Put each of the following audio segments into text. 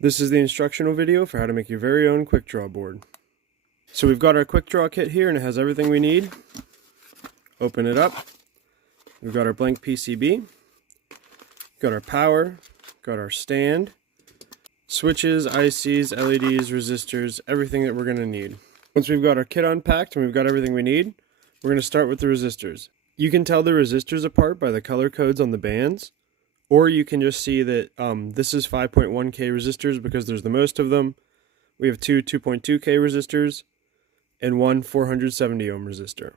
This is the instructional video for how to make your very own quick draw board. So we've got our quick draw kit here and it has everything we need. Open it up. We've got our blank PCB, got our power, got our stand, switches, ICs, LEDs, resistors, everything that we're going to need. Once we've got our kit unpacked and we've got everything we need, we're going to start with the resistors. You can tell the resistors apart by the color codes on the bands, or you can just see that this is 5.1K resistors because there's the most of them. We have two 2.2K resistors and one 470 ohm resistor.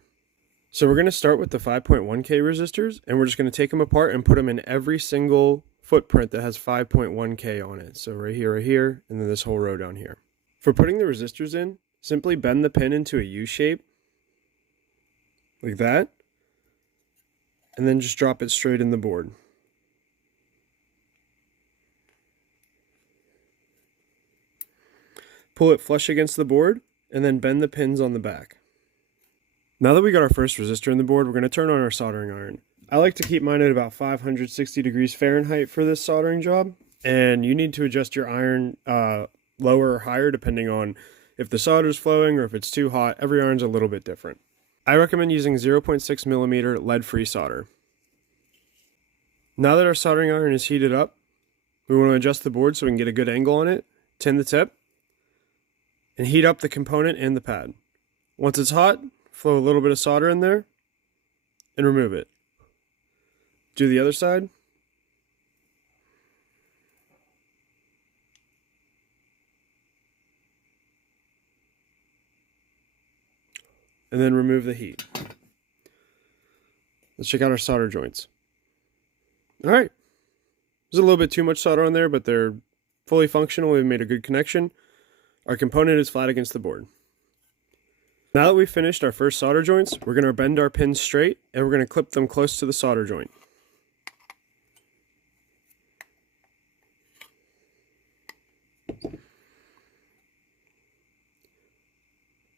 So we're going to start with the 5.1K resistors, and we're just going to take them apart and put them in every single footprint that has 5.1K on it. So right here, and then this whole row down here. For putting the resistors in, simply bend the pin into a U shape, like that, and then just drop it straight in the board. Pull it flush against the board, and then bend the pins on the back. Now that we got our first resistor in the board, we're going to turn on our soldering iron. I like to keep mine at about 560 degrees Fahrenheit for this soldering job, and you need to adjust your iron lower or higher depending on if the solder is flowing or if it's too hot. Every iron's a little bit different. I recommend using 0.6 millimeter lead-free solder. Now that our soldering iron is heated up, we want to adjust the board so we can get a good angle on it, tin the tip, and heat up the component and the pad. Once it's hot, flow a little bit of solder in there and remove it. Do the other side. And then remove the heat. Let's check out our solder joints. All right. There's a little bit too much solder on there, but they're fully functional. We've made a good connection. Our component is flat against the board. Now that we've finished our first solder joints, we're going to bend our pins straight and we're going to clip them close to the solder joint.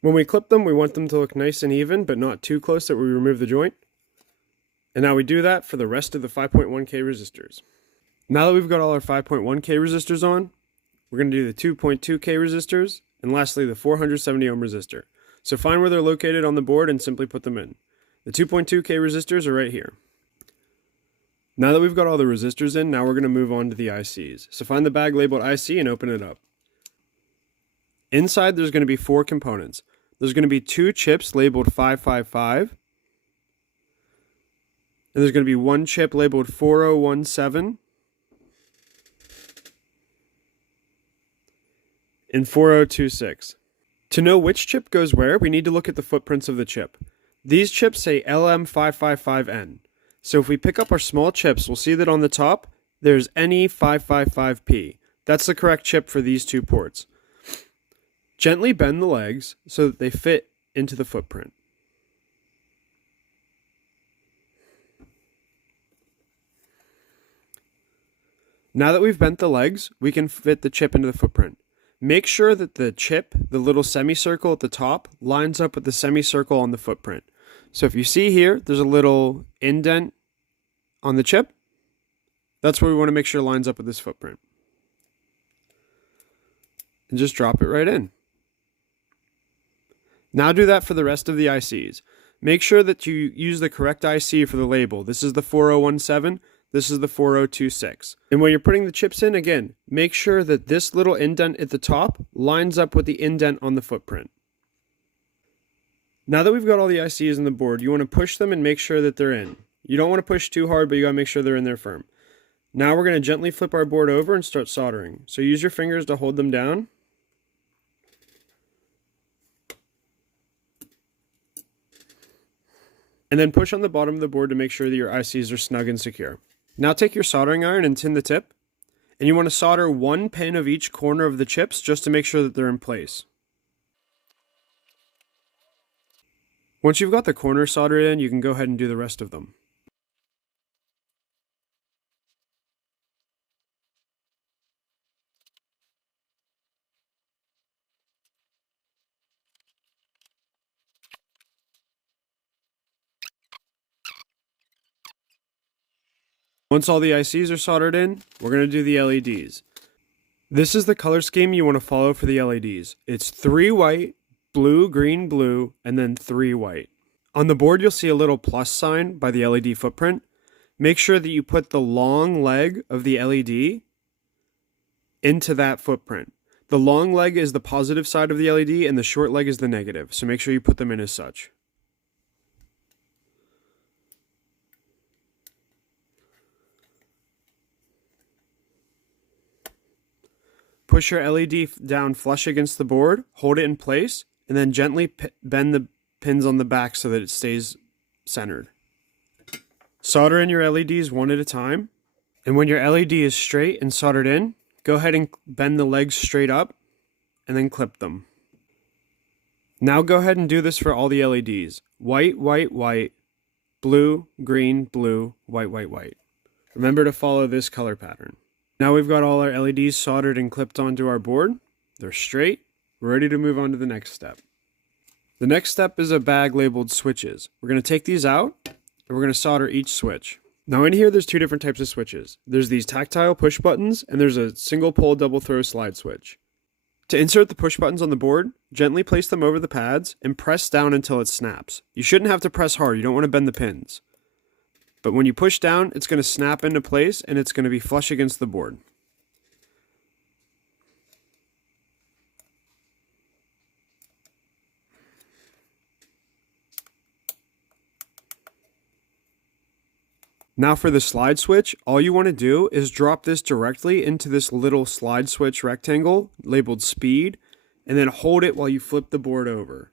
When we clip them, we want them to look nice and even, but not too close that we remove the joint. And now we do that for the rest of the 5.1K resistors. Now that we've got all our 5.1K resistors on, we're going to do the 2.2K resistors, and lastly the 470 ohm resistor. So find where they're located on the board and simply put them in. The 2.2K resistors are right here. Now that we've got all the resistors in, now we're going to move on to the ICs. So find the bag labeled IC and open it up. Inside there's going to be 4 components. There's going to be 2 chips labeled 555. And there's going to be 1 chip labeled 4017. And 4026. To know which chip goes where, we need to look at the footprints of the chip. These chips say LM555N. So if we pick up our small chips, we'll see that on the top, there's NE555P. That's the correct chip for these 2 ports. Gently bend the legs so that they fit into the footprint. Now that we've bent the legs, we can fit the chip into the footprint. Make sure that the chip, the little semicircle at the top, lines up with the semicircle on the footprint. So if you see here, there's a little indent on the chip. That's where we want to make sure it lines up with this footprint. And just drop it right in. Now do that for the rest of the ICs. Make sure that you use the correct IC for the label. This is the 4017. This is the 4026. And when you're putting the chips in, again, make sure that this little indent at the top lines up with the indent on the footprint. Now that we've got all the ICs on the board, you want to push them and make sure that they're in. You don't want to push too hard, but you got to make sure they're in there firm. Now we're going to gently flip our board over and start soldering. So use your fingers to hold them down. And then push on the bottom of the board to make sure that your ICs are snug and secure. Now take your soldering iron and tin the tip, and you want to solder 1 pin of each corner of the chips just to make sure that they're in place. Once you've got the corner soldered in, you can go ahead and do the rest of them. Once all the ICs are soldered in, we're going to do the LEDs. This is the color scheme you want to follow for the LEDs. It's 3 white, blue, green, blue, and then 3 white. On the board, you'll see a little plus sign by the LED footprint. Make sure that you put the long leg of the LED into that footprint. The long leg is the positive side of the LED and the short leg is the negative, so make sure you put them in as such. Push your LED down flush against the board, hold it in place, and then gently bend the pins on the back so that it stays centered. Solder in your LEDs one at a time, and when your LED is straight and soldered in, go ahead and bend the legs straight up and then clip them. Now go ahead and do this for all the LEDs. White, white, white, blue, green, blue, white, white, white. Remember to follow this color pattern. Now we've got all our LEDs soldered and clipped onto our board. They're straight. We're ready to move on to the next step. The next step is a bag labeled switches. We're going to take these out and we're going to solder each switch. Now in here there's two different types of switches. There's these tactile push buttons and there's a single pole double throw slide switch. To insert the push buttons on the board, gently place them over the pads and press down until it snaps. You shouldn't have to press hard, you don't want to bend the pins. But when you push down, it's going to snap into place and it's going to be flush against the board. Now for the slide switch, all you want to do is drop this directly into this little slide switch rectangle labeled speed, and then hold it while you flip the board over.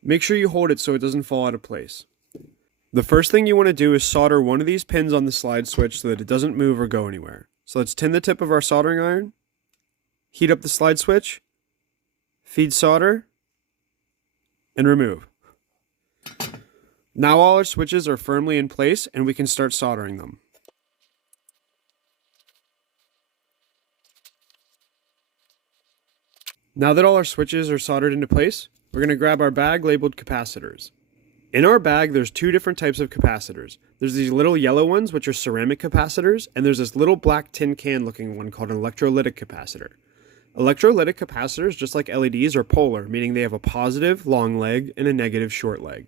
Make sure you hold it so it doesn't fall out of place. The first thing you want to do is solder one of these pins on the slide switch so that it doesn't move or go anywhere. So let's tin the tip of our soldering iron, heat up the slide switch, feed solder, and remove. Now all our switches are firmly in place and we can start soldering them. Now that all our switches are soldered into place, we're going to grab our bag labeled capacitors. In our bag, there's two different types of capacitors. There's these little yellow ones, which are ceramic capacitors, and there's this little black tin can looking one called an electrolytic capacitor. Electrolytic capacitors, just like LEDs, are polar, meaning they have a positive long leg and a negative short leg.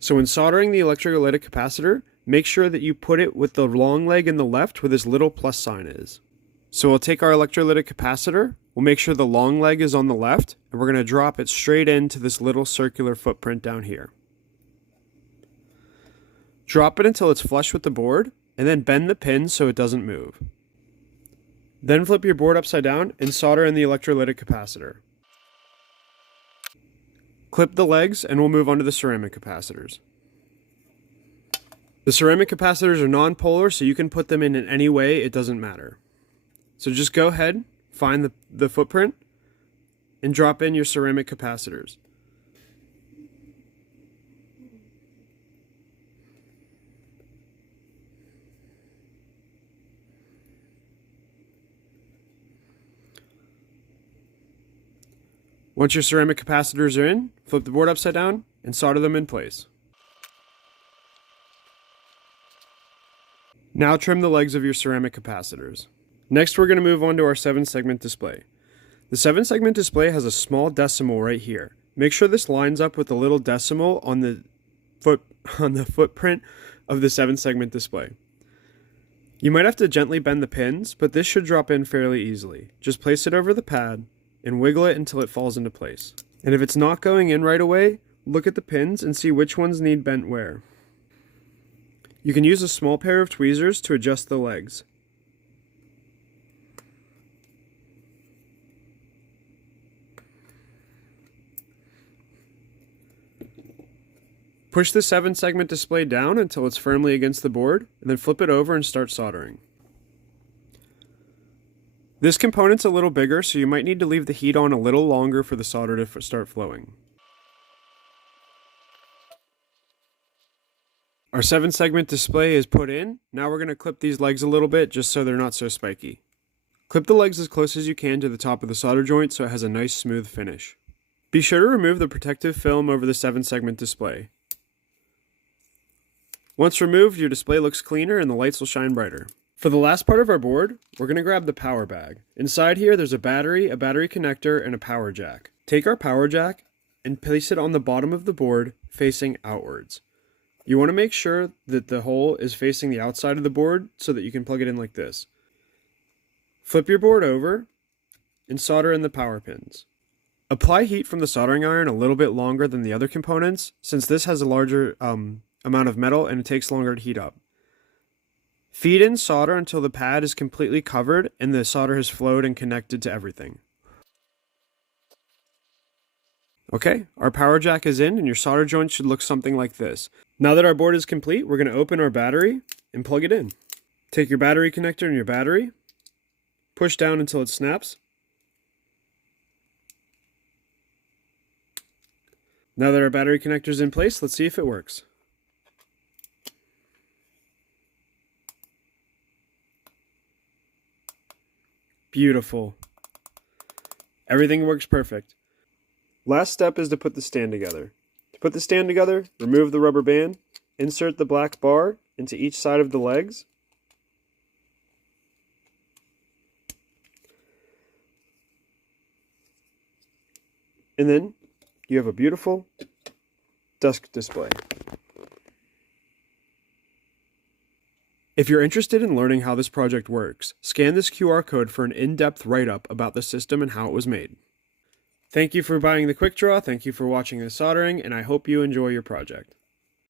So when soldering the electrolytic capacitor, make sure that you put it with the long leg in the left where this little plus sign is. So we'll take our electrolytic capacitor, we'll make sure the long leg is on the left, and we're going to drop it straight into this little circular footprint down here. Drop it until it's flush with the board, and then bend the pin so it doesn't move. Then flip your board upside down and solder in the electrolytic capacitor. Clip the legs and we'll move on to the ceramic capacitors. The ceramic capacitors are non-polar, so you can put them in any way, it doesn't matter. So just go ahead, find the footprint, and drop in your ceramic capacitors. Once your ceramic capacitors are in, flip the board upside down and solder them in place. Now trim the legs of your ceramic capacitors. Next, we're going to move on to our 7-segment display. The 7-segment display has a small decimal right here. Make sure this lines up with the little decimal on the footprint of the 7-segment display. You might have to gently bend the pins, but this should drop in fairly easily. Just place it over the pad and wiggle it until it falls into place. And if it's not going in right away, look at the pins and see which ones need bent where. You can use a small pair of tweezers to adjust the legs. Push the 7-segment display down until it's firmly against the board, and then flip it over and start soldering. This component's a little bigger, so you might need to leave the heat on a little longer for the solder to start flowing. Our 7-segment display is put in. Now we're going to clip these legs a little bit just so they're not so spiky. Clip the legs as close as you can to the top of the solder joint so it has a nice smooth finish. Be sure to remove the protective film over the 7-segment display. Once removed, your display looks cleaner and the lights will shine brighter. For the last part of our board, we're going to grab the power bag. Inside here, there's a battery connector, and a power jack. Take our power jack and place it on the bottom of the board facing outwards. You want to make sure that the hole is facing the outside of the board so that you can plug it in like this. Flip your board over and solder in the power pins. Apply heat from the soldering iron a little bit longer than the other components, since this has a larger amount of metal and it takes longer to heat up. Feed in solder until the pad is completely covered and the solder has flowed and connected to everything. Okay, our power jack is in and your solder joint should look something like this. Now that our board is complete, we're going to open our battery and plug it in. Take your battery connector and your battery, push down until it snaps. Now that our battery connector is in place, let's see if it works. Beautiful. Everything works perfect. Last step is to put the stand together. To put the stand together, remove the rubber band, insert the black bar into each side of the legs. And then you have a beautiful desk display. If you're interested in learning how this project works, scan this QR code for an in-depth write-up about the system and how it was made. Thank you for buying the Quick Draw, thank you for watching this soldering, and I hope you enjoy your project.